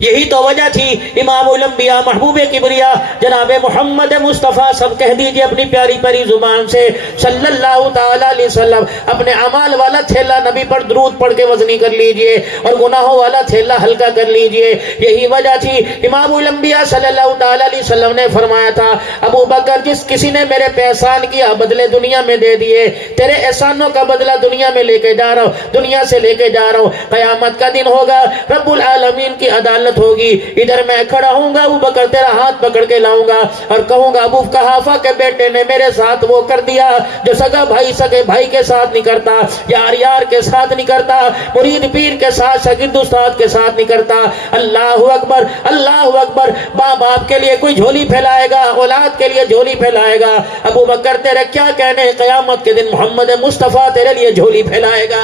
یہی تو وجہ تھی امام الانبیاء محبوب کبریا جناب محمد مصطفیٰ سب کہہ دیجئے اپنی پیاری پیاری زبان سے صلی اللہ تعالی علیہ وسلم، اپنے اعمال والا تھیلا نبی پر درود پڑھ کے وزنی کر لیجئے اور گناہوں والا تھیلا ہلکا کر لیجئے۔ یہی وجہ تھی امام الانبیاء صلی اللہ تعالی علیہ وسلم نے فرمایا تھا ابو بکر جس کسی نے میرے پہ احسان کیا بدلے دنیا میں دے دیے، تیرے احسانوں کا بدلہ دنیا میں لے کے جا رہا ہوں، دنیا سے لے کے جا رہا ہوں۔ قیامت کا دن ہوگا، رب العالمین کی عدالت ہوگی، ادھر میں کھڑا ہوں گا، ابو بکر تیرا ہاتھ پکڑ کے لاؤں گا اور کہوں گا ابو قحافہ کے بیٹے نے میرے ساتھ وہ کر دیا جو سگا بھائی سگے بھائی کے ساتھ نہیں کرتا، یار یار کے ساتھ نہیں کرتا، مرید پیر کے ساتھ، شاگرد استاد کے ساتھ نہیں کرتا۔ اللہ اکبر، اللہ اکبر۔ ماں باپ کے لیے کوئی جھولی پھیلائے گا، اولاد کے لیے جھولی پھیلائے گا، ابو بکر تیرے کیا کہنے، قیامت کے دن محمد مصطفیٰ تیرے لیے جھولی پھیلائے گا۔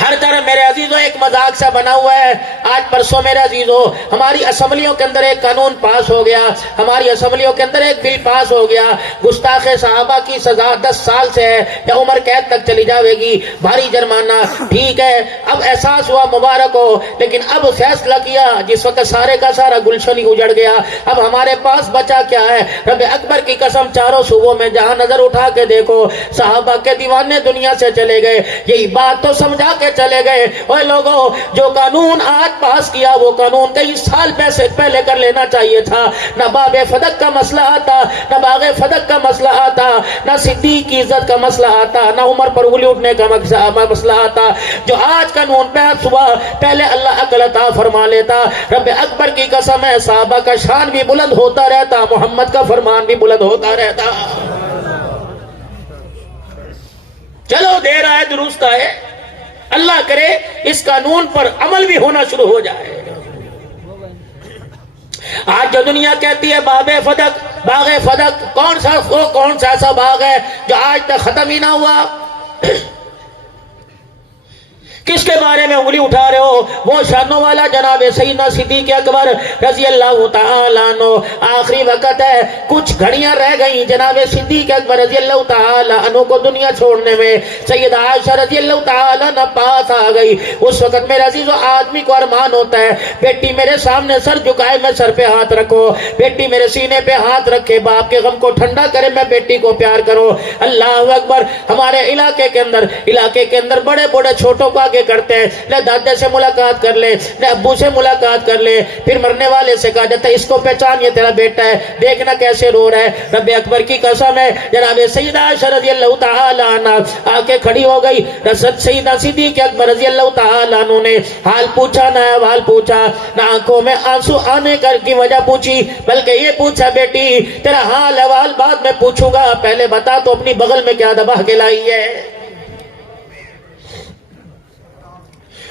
ہر طرف میرے عزیزوں ایک مذاق سا بنا ہوا ہے۔ آج پرسوں میرے عزیزوں ہماری اسمبلیوں کے اندر ایک قانون پاس ہو گیا، ہماری اسمبلیوں کے اندر ایک بل پاس ہو گیا، گستاخ صحابہ کی سزا 10 سال سے ہے یا عمر قید تک چلی جاوے گی، بھاری جرمانہ۔ ٹھیک ہے، اب احساس ہوا، مبارک ہو، لیکن اب فیصلہ کیا جس وقت سارے کا سارا گلشن ہی اجڑ گیا، اب ہمارے پاس بچا کیا ہے؟ رب اکبر کی قسم چاروں صوبوں میں جہاں نظر اٹھا کے دیکھو صحابہ کے دیوانے دنیا سے چلے گئے۔ یہی بات تو سمجھا کے چلے گئے، اوے لوگوں جو قانون آج پاس کیا وہ قانون کئی سال پہلے کر لینا چاہیے تھا۔ نہ باب فدق کا مسئلہ آتا، نہ باغ فدق کا مسئلہ آتا، نہ صدیق کی عزت کا مسئلہ آتا، نہ عمر پر انگلی اٹھنے کا مسئلہ آتا۔ جو آج قانون پاس ہوا پہلے اللہ عقل عطا فرما لیتا۔ رب اکبر کی قسم ہے صحابہ کا شان بھی بلند ہوتا رہتا، محمد کا فرمان بھی بلند ہوتا رہتا۔ چلو دیر آئے درست آئے، اللہ کرے اس قانون پر عمل بھی ہونا شروع ہو جائے۔ آج جو دنیا کہتی ہے باغ فدق، کون سا ایسا باغ ہے جو آج تک ختم ہی نہ ہوا؟ کس کے بارے میں انگلی اٹھا رہے ہو؟ وہ شانوں والا جناب سیدنا صدیق اکبر رضی اللہ تعالیٰ عنہ۔ آخری وقت ہے، کچھ گھڑیاں رہ گئیں جناب صدیق اکبر رضی اللہ تعالیٰ عنہ کو دنیا چھوڑنے میں۔ سیدہ عائشہ رضی اللہ تعالیٰ عنہ پاس آ گئی۔ اس وقت میرے عزیزو آدمی کو ارمان ہوتا ہے بیٹی میرے سامنے سر جھکائے میں سر پہ ہاتھ رکھو، بیٹی میرے سینے پہ ہاتھ رکھے، باپ کے غم کو ٹھنڈا کرے، میں بیٹی کو پیار کروں۔ اللہ اکبر۔ ہمارے علاقے کے اندر بڑے بڑے چھوٹوں کو کرتے ہیں، لے دادے سے ملاقات کر لے، لے ابو سے ملاقات کر لے، پھر مرنے والے سے کہا جاتا ہے اس کو پہچان، یہ تیرا بیٹا ہے، دیکھنا کیسے رو رہا ہے۔ رب اکبر کی قسم ہے جناب سیدہ عائشہ رضی اللہ تعالی عنہ آ کے کھڑی ہو گئی۔ سیدہ صدیق اکبر رضی اللہ تعالی عنہ نے حال پوچھا، نہ احوال پوچھا، نہ آنکھوں میں آنسو آنے کی وجہ پوچھی، بلکہ یہ پوچھا بیٹی تیرا حال احوال بعد میں پوچھوں گا، پہلے بتا تو اپنی بغل میں کیا دبا کے لائی ہے۔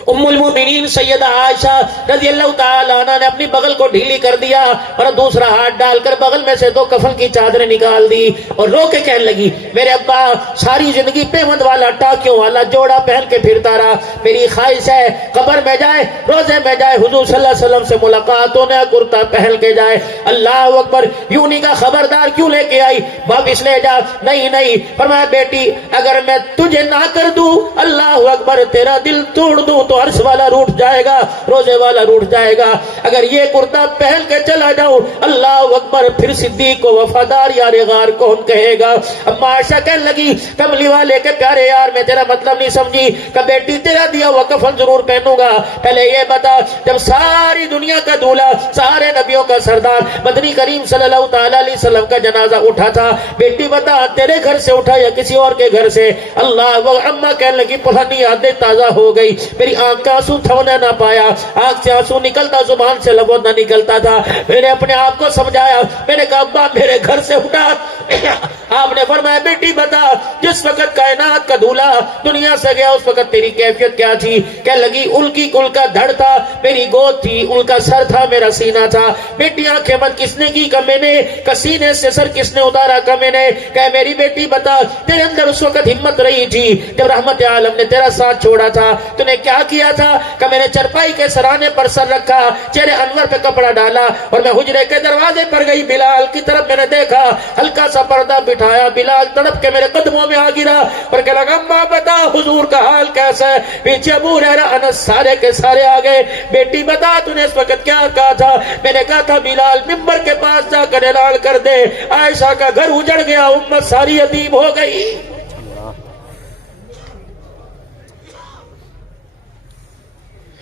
ام المؤمنین سیدہ عائشہ رضی اللہ تعالیٰ عنہ نے اپنی بغل کو ڈھیلی کر دیا اور دوسرا ہاتھ ڈال کر بغل میں سے 2 کفن کی چادریں نکال دی اور رو کے کہنے لگی میرے ابا ساری زندگی پیوند والا ٹاکیوں والا جوڑا پہن کے پھرتا رہا، میری خواہش ہے قبر میں جائے، روزے میں جائے، حضور صلی اللہ علیہ وسلم سے ملاقات ہونے کرتا پہن کے جائے۔ اللہ اکبر۔ یوں نہیں کا خبردار کیوں لے کے آئی، واپس لے جا۔ نہیں، فرمایا بیٹی اگر میں تجھے نہ کر دوں، اللہ اکبر، تیرا دل توڑ دوں تو عرش والا روٹ جائے گا، روزے والا روٹ جائے گا۔ اگر یہ کرتا پہن کے چلا جاؤں، اللہ اکبر، پھر صدیق کو وفادار یار غار کون کہے گا؟ اما عائشہ کہنے لگی کملی والے کے پیارے یار میں تیرا مطلب نہیں سمجھی کہ بیٹی تیرا دیا ہوا کفن ضرور پہنوں گا، پہلے یہ بتا جب ساری دنیا کا دولہا، سارے نبیوں کا سردار مدنی کریم صلی اللہ تعالی علیہ وسلم کا جنازہ اٹھا تھا، بیٹی بتا تیرے گھر سے اٹھا یا کسی اور کے گھر سے؟ اللہ اما کہنے لگی پرانی یادیں تازہ ہو گئی، میری آنکھ کا آنسو تھمنے نہ پایا، آنکھ سے آنسو نکلتا، زبان سے لفظ نہ نکلتا تھا۔ میں نے اپنے آپ کو سمجھایا، میں نے کہا ابا میرے گھر سے اٹھا۔ آپ نے فرمایا بیٹی بتا جس وقت کائنات کا دولہا دنیا سے گیا اس وقت تیری کیفیت کیا تھی؟ کہنے لگی ان کی کل کا دھڑ تھا، میری گود تھی، ان کا سر تھا، میرا سینہ تھا۔ بیٹی آنکھیں بند کس نے کی؟ کہ میں نے۔ کہ سینے سے سر کس نے اتارا؟ کہ میں نے۔ کہ میری بیٹی بتا تیرے اندر اس وقت ہمت رہی تھی جب رحمت عالم نے تیرا ساتھ چھوڑا تھا، تو نے کیا کیا تھا کہ میں نے چرپائی کے سرانے پر سر رکھا، چہرے انور پہ کپڑا ڈالا اور میں حجرے کے دروازے پر گئی، بلال کی طرف میں نے دیکھا، ہلکا سا پردہ بٹھایا، بلال تڑپ کے میرے قدموں میں آ گرا اور کہنے لگا اماں بتا حضور کا حال کیسا ہے؟ پیچھے ابو ہریرہ انس سارے کے سارے آ گئے، بیٹی بتا تو نے اس وقت کیا کہا تھا؟ میں نے کہا تھا بلال ممبر کے پاس جا کر اعلان کر دے عائشہ کا گھر اجڑ گیا، امت ساری یتیم ہو گئی۔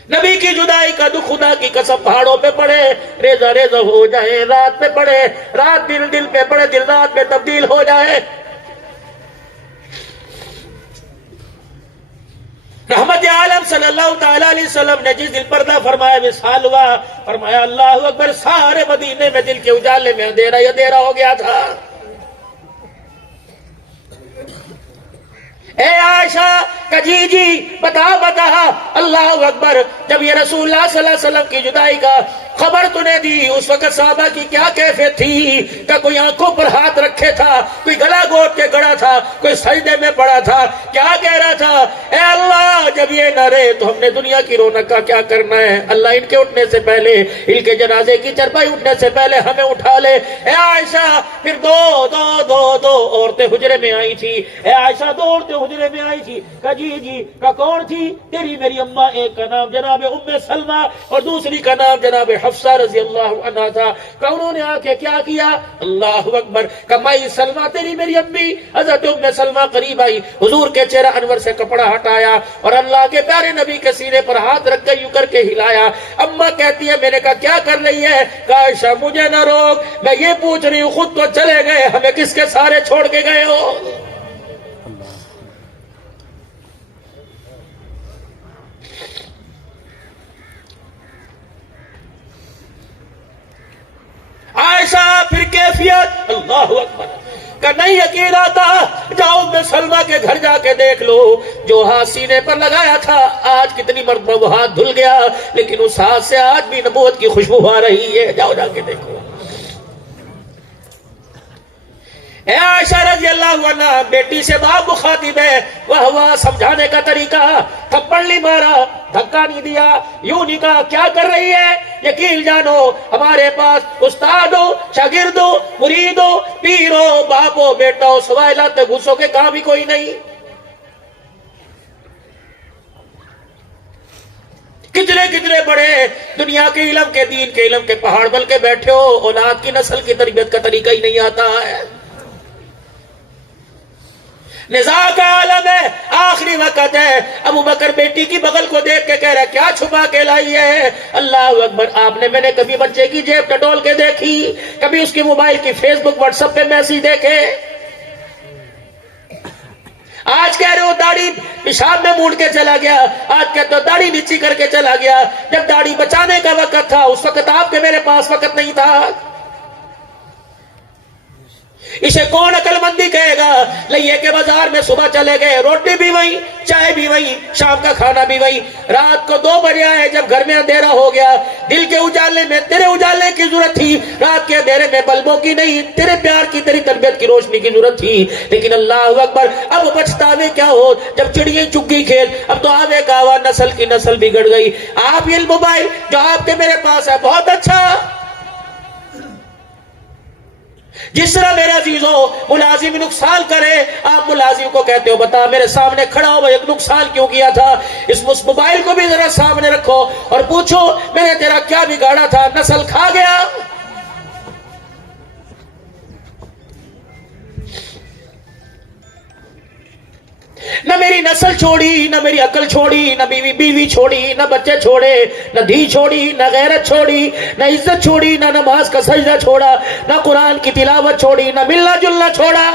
نبی کی جدائی کا دکھ خدا کی قسم پہاڑوں پہ پڑے ریزہ ریزہ ہو جائے، رات پہ پڑے رات دل پہ پڑے، دل رات پہ تبدیل ہو جائے۔ رحمت عالم صلی اللہ تعالی علیہ وسلم نے جس دل پردہ فرمایا وصال ہوا، فرمایا اللہ اکبر، سارے مدینے میں دل کے اجالے میں اندھیرا ہو گیا تھا۔ اے عائشہ کہ جی بتا اللہ اکبر، جب یہ رسول اللہ صلی اللہ علیہ وسلم کی جدائی کا خبر تو نے دی، اس وقت صحابہ کی کیا کیفیت تھی؟ کہ کوئی آنکھوں پر ہاتھ رکھے تھا، کوئی گلا گھونٹ کے گڑا تھا، کوئی سجدے میں پڑا تھا، کیا کہہ رہا تھا؟ اے اللہ جب یہ نہ رہے تو ہم نے دنیا کی رونق کا کیا کرنا ہے؟ اللہ ان کے اٹھنے سے پہلے، ان کے جنازے کی چرپائی اٹھنے سے پہلے ہمیں اٹھا لے۔ اے عائشہ پھر دو عورتیں حجرے میں آئی تھی، اے عائشہ دو عورتیں حجرے میں آئی تھی کہ جی کہ کون تھی؟ تیری میری اماں، ایک کا نام جناب ام سلمہ اور دوسری کا نام جناب حفصہ رضی اللہ عنہ تھا۔ کہ انہوں نے آ کے کیا کیا؟ اللہ اکبر، کہ مائی سلمہ تیری میری امی حضرت ام سلمہ قریب آئی، حضور کے چہرہ انور سے کپڑا ہٹایا اور اللہ کے پیارے نبی کے سینے پر ہاتھ رکھ کے یوں کر کے ہلایا۔ اماں کہتی ہے میں نے کہا کیا کر رہی ہے؟ کہ عائشہ مجھے نہ روک، میں یہ پوچھ رہی ہوں خود تو چلے گئے، ہمیں کس کے سارے چھوڑ کے گئے ہو؟ عائشہ پھر کیفیت اللہ اکبر کہ نہیں یقین آتا، جاؤ ام سلمہ کے گھر جا کے دیکھ لو، جو ہاتھ سینے پر لگایا تھا آج کتنی مرتبہ وہ ہاتھ دھل گیا، لیکن اس ہاتھ سے آج بھی نبوت کی خوشبو آ رہی ہے، جاؤ جا کے دیکھو۔ اے عائشہ رضی اللہ عنہ بیٹی سے باپ مخاطب ہے، وہ سمجھانے کا طریقہ، تھپڑ نہیں مارا، دھکا نہیں دیا، یوں نہیں کہا کیا کر رہی ہے؟ یقین جانو ہمارے پاس استاد ہو، شاگرد ہو، مرید ہو، پیر ہو، باپ ہو، بیٹا ہو، سوائے لاتے غصوں کے کہاں بھی کوئی نہیں۔ کتنے بڑے دنیا کے علم کے دین کے علم کے پہاڑ بل کے بیٹھے ہو، اولاد کی نسل کی تربیت کا طریقہ ہی نہیں آتا ہے۔ نزاع کا عالم ہے، آخری وقت ہے، ابو بکر بیٹی کی بغل کو دیکھ کے کہہ رہا ہے کیا چھپا کے لائی ہے؟ اللہ اکبر، آپ نے میں نے کبھی بچے کی جیب ٹٹول کے دیکھی؟ کبھی اس کی موبائل کی فیس بک واٹس ایپ پہ میسج دیکھے؟ آج کہہ رہے ہو داڑھی پیشاب میں مونڈ کے چلا گیا، آج کہتے ہو داڑھی نیچی کر کے چلا گیا، جب داڑھی بچانے کا وقت تھا اس وقت آپ کے میرے پاس وقت نہیں تھا۔ اسے کون عقل مندی کہے گا؟ لئیے کے بازار میں صبح چلے گئے، روٹی بھی وہی، چائے بھی وہی، شام کا کھانا بھی وہی، رات کو 2 بجے آئے جب گھر میں اندھیرا ہو گیا، دل کے اجالے میں تیرے اجالے کی ضرورت تھی، رات کے اندھیرے میں بلبوں کی نہیں، تیرے پیار کی تیری تربیت کی روشنی کی ضرورت تھی، لیکن اللہ اکبر اب پچھتاوے کیا ہو جب چڑیاں چگی کھیت، اب تو آوے کہا نسل کی نسل بگڑ گئی۔ آپ یہ موبائل جو آپ کے میرے پاس ہے بہت اچھا، جس طرح میرا عزیزو ملازم نقصان کرے، آپ ملازم کو کہتے ہو بتا میرے سامنے کھڑا ہو ایک نقصان کیوں کیا تھا؟ اس موبائل کو بھی ذرا سامنے رکھو اور پوچھو میں نے تیرا کیا بگاڑا تھا؟ نسل کھا گیا؟ نہ میری نسل چھوڑی، نہ میری عقل چھوڑی، نہ بیوی چھوڑی، نہ بچے چھوڑے، نہ دھی چھوڑی، نہ غیرت چھوڑی، نہ عزت چھوڑی، نہ نماز کا سجدہ چھوڑا، نہ قرآن کی تلاوت چھوڑی، نہ ملنا جلنا چھوڑا،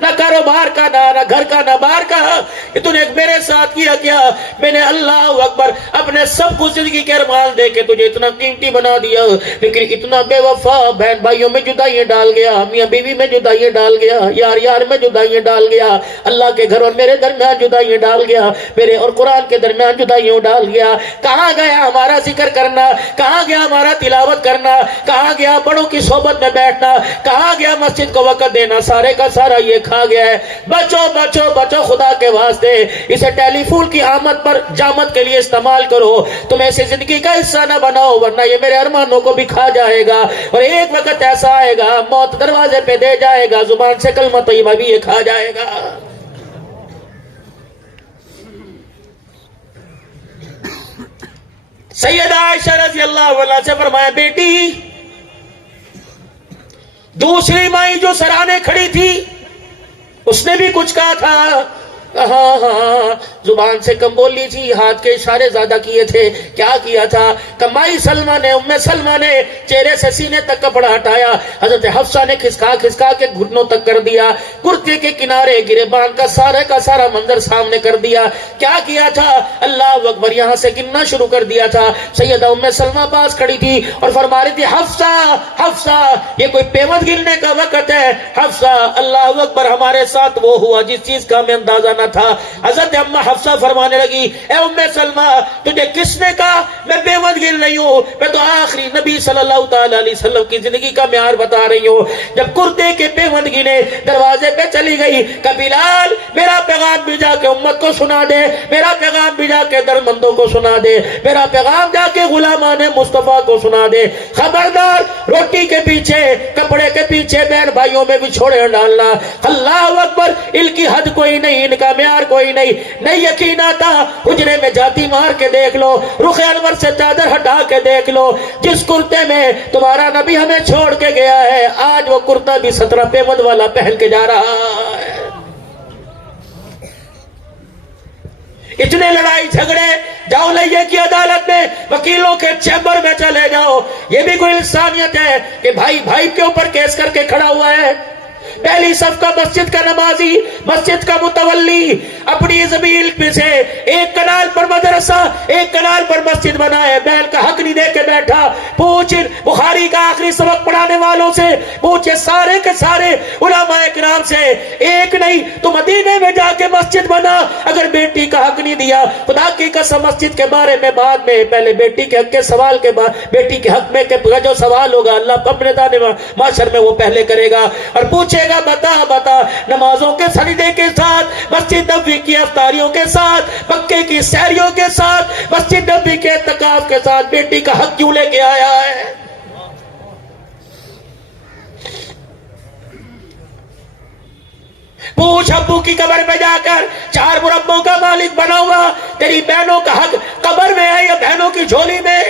نہ کاروبار کا، نہ گھر کا، نہ باہر کا۔ تو نے میرے ساتھ کیا میں نے اللہ اکبر اپنے سب کو زندگی کے ارمان دے کے تجھے اتنا قیمتی بنا دیا، لیکن اتنا بے وفا بہن بھائیوں میں جدائیاں ڈال گیا، میاں بیوی میں جدائیاں ڈال گیا، یار میں جدائیاں ڈال گیا، اللہ کے گھر اور میرے درمیان جدائیاں ڈال گیا، میرے اور قرآن کے درمیان جدائیاں ڈال گیا۔ کہاں گیا ہمارا ذکر کرنا؟ کہاں گیا ہمارا تلاوت کرنا؟ کہاں گیا بڑوں کی صحبت میں بیٹھنا؟ کہاں گیا مسجد کو وقت دینا؟ سارے کا سارا یہ کھا گیا ہے، بچو بچو بچو خدا کے واسطے، اسے ٹیلی فون کی آمد پر جامد کے لیے استعمال کرو، تم ایسے زندگی کا حصہ نہ بناؤ ورنہ یہ میرے ارمانوں کو بھی کھا جائے گا، اور ایک وقت ایسا آئے گا موت دروازے پہ دے جائے گا، زبان سے کلمہ طیبہ بھی یہ کھا جائے گا۔ سیدہ عائشہ رضی اللہ عنہا سے فرمایا بیٹی، دوسری مائی جو سرانے کھڑی تھی اس نے بھی کچھ کہا تھا، ہاں ہاں زبان سے کم بولی تھی، ہاتھ کے اشارے زیادہ کیے تھے، کیا کیا تھا؟ کمائی سلمہ نے، ام سلمہ نے چہرے سے سینے تک کپڑا ہٹایا، حضرت حفصہ نے کھسکا کھسکا کے گھٹنوں تک کر دیا، کرتے کے کنارے گریبان کا سارا منظر سامنے کر دیا، کیا تھا؟ اللہ اکبر، یہاں سے گننا شروع کر دیا تھا۔ سیدہ ام سلمہ پاس کھڑی تھی اور فرما رہی تھی حفصہ حفصہ یہ کوئی پیمد گننے کا وقت ہے، حفصہ اللہ اکبر ہمارے ساتھ وہ ہوا جس چیز کا ہمیں اندازہ نہ تھا۔ حضرت اما حفصہ فرمانے لگی اے ام سلمہ تجھے کس نے کہا میں پیمد گن رہی ہوں؟ میں تو آخری نبی صلی اللہ تعالی علیہ وسلم کی زندگی کا معیار بتا رہی ہوں۔ جب کرتے کے پیمد گنے دروازے پہ چلی گئی کہ بلال میرا پیغام بھی جا کے امت کو سنا دے، میرا پیغام بھی جا کے درمندوں کو سنا دے، میرا پیغام جا کے غلامان مصطفیٰ کو سنا دے، خبردار روٹی کے پیچھے کپڑے کے پیچھے بہن بھائیوں میں بھی چھوڑے ڈالنا۔ اللہ اکبر، ان کی حد کوئی نہیں، ان کا معیار کوئی نہیں یقین آتا حجرے میں جاتی مار کے دیکھ لو، رخ انور سے چادر ہٹا کے دیکھ لو، جس کرتے میں تمہارا نبی ہمیں چھوڑ کے گیا ہے آج وہ کرتا بھی 17 پیمد والا پہن کے جا رہا ہے۔ اتنے لڑائی جھگڑے، جاؤ لئیے کی عدالت میں، وکیلوں کے چیمبر میں چلے جاؤ، یہ بھی کوئی انسانیت ہے کہ بھائی بھائی کے اوپر کیس کر کے کھڑا ہوا ہے؟ پہلی صف کا مسجد کا نمازی، مسجد کا متولی اپنی زمین میں سے ایک کنال پر مدرسہ ایک کنال پر مسجد بنائے، بیل کا حق نہیں دے کے بیٹھا۔ پوچھ بخاری کا آخری سبق پڑھانے والوں سے، پوچھے سارے کے سارے علماء کرام سے، ایک نہیں تو مدینے میں جا کے مسجد بنا، اگر بیٹی کا حق نہیں دیا خدا کی قسم مسجد کے بارے میں بعد میں، پہلے بیٹی کے حق کے سوال کے بعد بیٹی کے حق میں جو سوال ہوگا اللہ اپنے دانے معاشر میں وہ پہلے کرے گا اور پوچھے گا بتا نمازوں کے سجدے کے ساتھ، مسجد نبوی کی افطاریوں کے ساتھ، مکے کی سحریوں کے ساتھ، مسجد نبوی کے اعتکاف کے ساتھ بیٹی کا حق کیوں لے کے آیا ہے؟ پوچھ ابو کی قبر پہ جا کر 4 مربوں کا مالک بنا ہوا تیری بہنوں کا حق قبر میں ہے یا بہنوں کی جھولی میں؟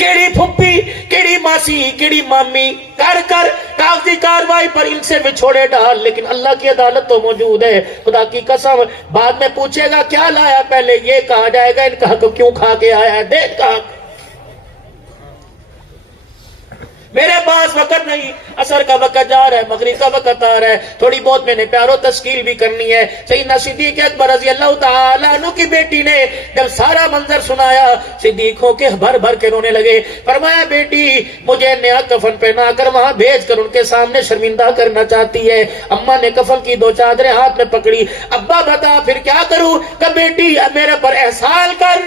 کیڑی پھپھی، کیڑی ماسی، کیڑی مامی کر کاغذی کاروائی پر ان سے بچھوڑے ڈال، لیکن اللہ کی عدالت تو موجود ہے۔ خدا کی قسم بعد میں پوچھے گا کیا لایا، پہلے یہ کہا جائے گا ان کا حق کیوں کھا کے آیا ہے؟ دیکھ کا میرے پاس وقت نہیں، عصر کا وقت جا رہا ہے، مغرب کا وقت آ رہا ہے، تھوڑی بہت میں نے پیارو تشکیل بھی کرنی ہے۔ سیدنا صدیق اکبر رضی اللہ تعالیٰ عنہ کی بیٹی نے جب سارا منظر سنایا صدیق ہو کے بھر کے رونے لگے، فرمایا بیٹی مجھے نیا کفن پہنا کر وہاں بھیج کر ان کے سامنے شرمندہ کرنا چاہتی ہے۔ اماں نے کفن کی 2 چادریں ہاتھ میں پکڑی، ابا بتا پھر کیا کروں؟ کہ بیٹی میرے پر احسان کر۔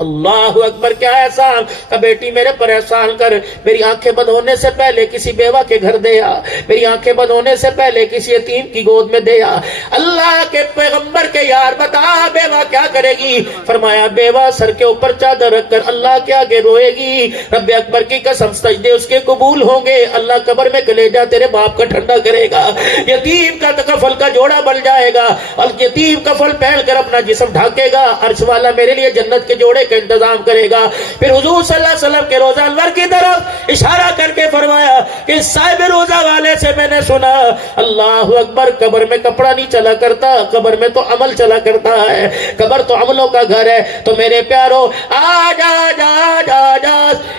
اللہ اکبر، کیا احسان؟ کہ بیٹی میرے پر احسان کر، میری آنکھیں بند ہونے سے پہلے کسی بیوہ کے گھر دے آ، میری آنکھیں بند ہونے سے پہلے کسی یتیم کی گود میں دے آ۔ اللہ کے پیغمبر کے یار بتا بیوہ کیا کرے گی؟ فرمایا بیوہ سر کے اوپر چادر رکھ کر اللہ کے آگے روئے گی، رب اکبر کی قسم سجدے اس کے قبول ہوں گے، اللہ قبر میں کلیجہ تیرے باپ کا ٹھنڈا کرے گا، یتیم کا کفل کا جوڑا بن جائے گا اور یتیم کفل پہن کر اپنا جسم ڈھانکے گا، عرش والا میرے لیے جنت کے جوڑے کا انتظام کرے گا۔ پھر حضور صلی اللہ علیہ وسلم کے روزہ انور کی طرف اشارہ کر کے فرمایا کہ صاحب روزہ والے سے میں نے سنا اللہ اکبر قبر میں کپڑا نہیں چلا کرتا، قبر میں تو عمل چلا کرتا ہے، قبر تو عملوں کا گھر ہے۔ تو میرے پیارو آج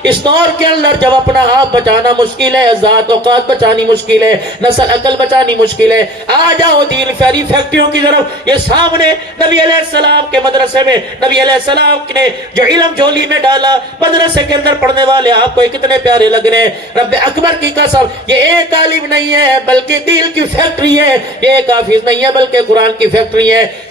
اس دور کے اندر جب اپنا آپ بچانا مشکل ہے، ذات اوقات بچانی مشکل ہے، نسل عقل بچانی مشکل ہے، آ جاؤ دین فیری فیکٹریوں کی طرف۔ یہ سامنے نبی علیہ السلام کے مدرسے میں نبی علیہ السلام نے جو علم جھولی میں ڈالا، مدرسے کے اندر پڑھنے والے آپ کو کتنے پیارے لگ رہے ہیں۔ رب اکبر کی قسم یہ ایک عالم نہیں ہے بلکہ دین کی فیکٹری ہے، یہ ایک حافظ نہیں ہے بلکہ قرآن کی فیکٹری ہے۔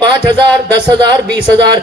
5000, 10000, 20000